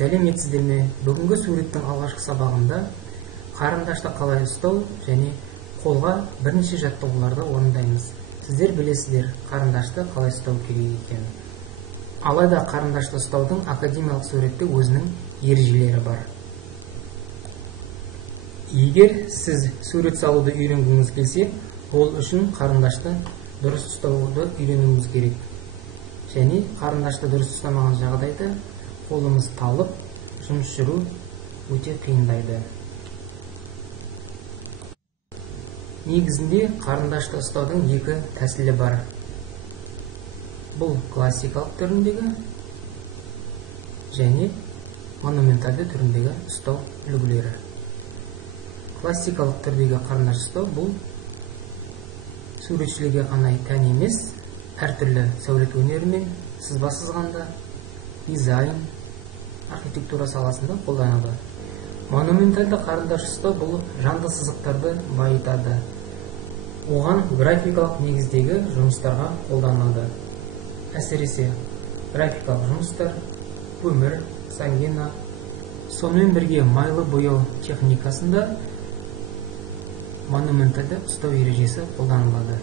Сәлеметсіздер ме? Бүгінгі суреттің алғашқы сабағында қарындашты қалай ұстау және қолға бірнеше жаттығуларды орындаймыз. Сіздер білесіздер, қарындашты қалай ұстау керек екенін. Алайда қарындашты ұстаудың академиялық суретте өзінің ережелері бар. Егер сіз сурет салуды үйренгіңіз келсе, ол үшін қарындашты дұрыс ұстауды үйренуіңіз керек. Және қарындашты дұрыс ұстамаған жағдайда қолымыз талып, жұмыс жүру өте қиындайды. Негізінде қарындашты ұстаудың екі тәсілі бар. Бұл классикалық түріндегі және монументалды түріндегі ұстау үлгілері. Классикалық түрдегі қарындаш ұстау бұл суретшілерге ғана тән емес, әртүрлі сәулет өнерімен, сызба сызғанда, дизайн, архитектура саласында қолданады. Монументалды қарындаш ұстау бұл жанды сызықтарды байытады. Оған графикалық негіздегі жұмыстарға қолданылады. Әсіресе графикалық жұмыстар, көмір, сангина, сонымен бірге майлы бояу техникасында монументалды ұстау ережесі қолданылады.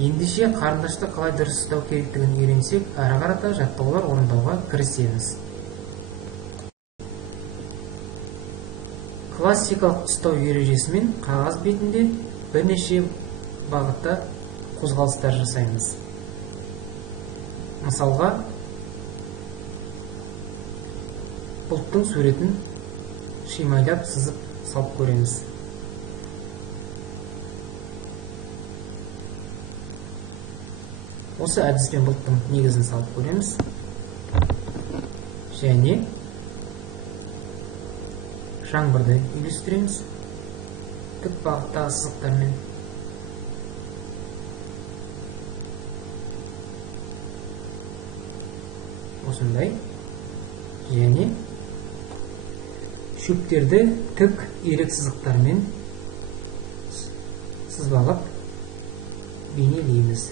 Ендеше қарындашты қалай дұрыс ұстау керектігін үйренсек, ары қарата жаттығулар орындауға кірісеміз. Классикалық ұстау ережесімен қағаз бетінде бірнеше бағытта қозғалыстар жасаймыз. Мысалға, бұлттың суретін шимайлап сызып салып көреміз. Осы әдіспен бұлттың негізін салып көреміз. Және жаңбырды үйлестіреміз тік бағыттағы сызықтармен. Осындай. Және шөптерді тік ирек сызықтармен сызбалап бейнелейміз.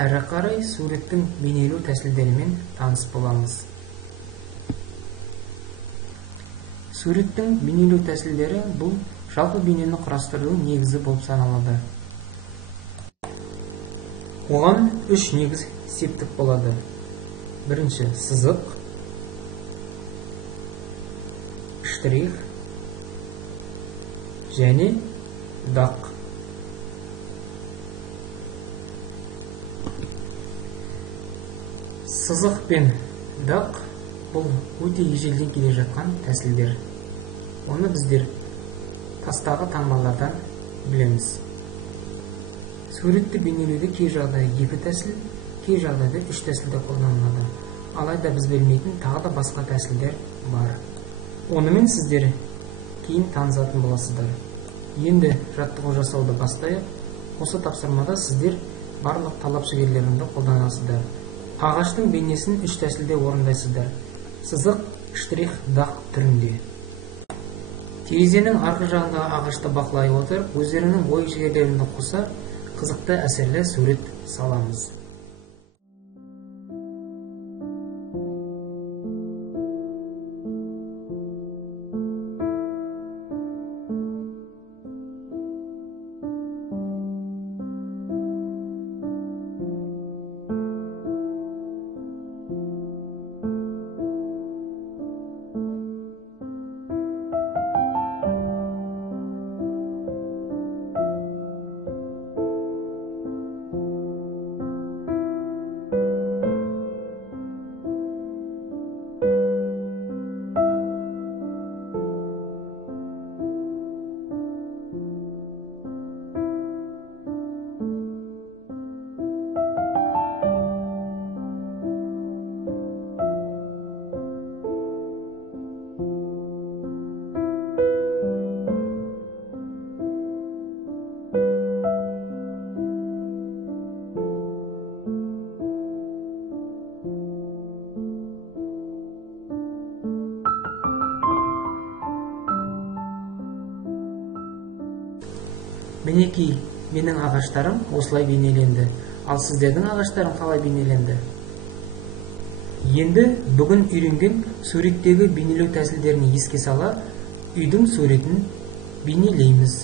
Әрі қарай суреттің бейнелеу тәсілдерімен таныс боламыз. Суреттің бейнелеу тәсілдері бұл жалпы бейнені құрастырудың негізі болып саналады. Оған үш негіз септік болады. Бірінші сызық, штрих және дақ. Сызық пен дақ бұл өте ежелден келе жатқан тәсілдер. Оны біздер тастағы таңбалардан білеміз. Суретті бейнелеуде кей жағдайда екі тәсіл, кей жағдайда үш тәсілде қолданылады. Алайда біз білмейтін тағы да басқа тәсілдер бар. Онымен сіздер кейін танысатын боласыздар. Енді жаттығу жасауды бастайық. Осы тапсырмада сіздер барлық талап жігерлеріңді қолданасыздар. Ағаштың бейнесін үш тәсілде орындайсыздар. Сызық, штрих, дақ түрінде. Терезенің арғы жағындағы ағашты бақылай отырып, өздерінің ой жігерлерінде қоса қызықты әсерлі сурет саламыз. Мінекей, менің ағаштарым осылай бейнеленді. Ал сіздердің ағаштарың қалай бейнеленді? Енді бүгін үйренген суреттегі бейнелеу тәсілдерін еске сала, үйдің суретін бейнелейміз.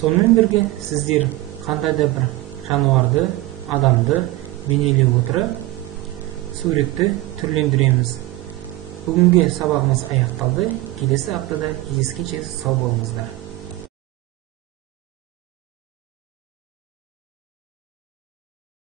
Сонымен бірге сіздер қандай да бір жануарды, адамды бейнелей отыра суретті түрлендіреміз. Бүгінгі сабағымыз аяқталды. Келесі аптада кездескенше сау болыңыздар.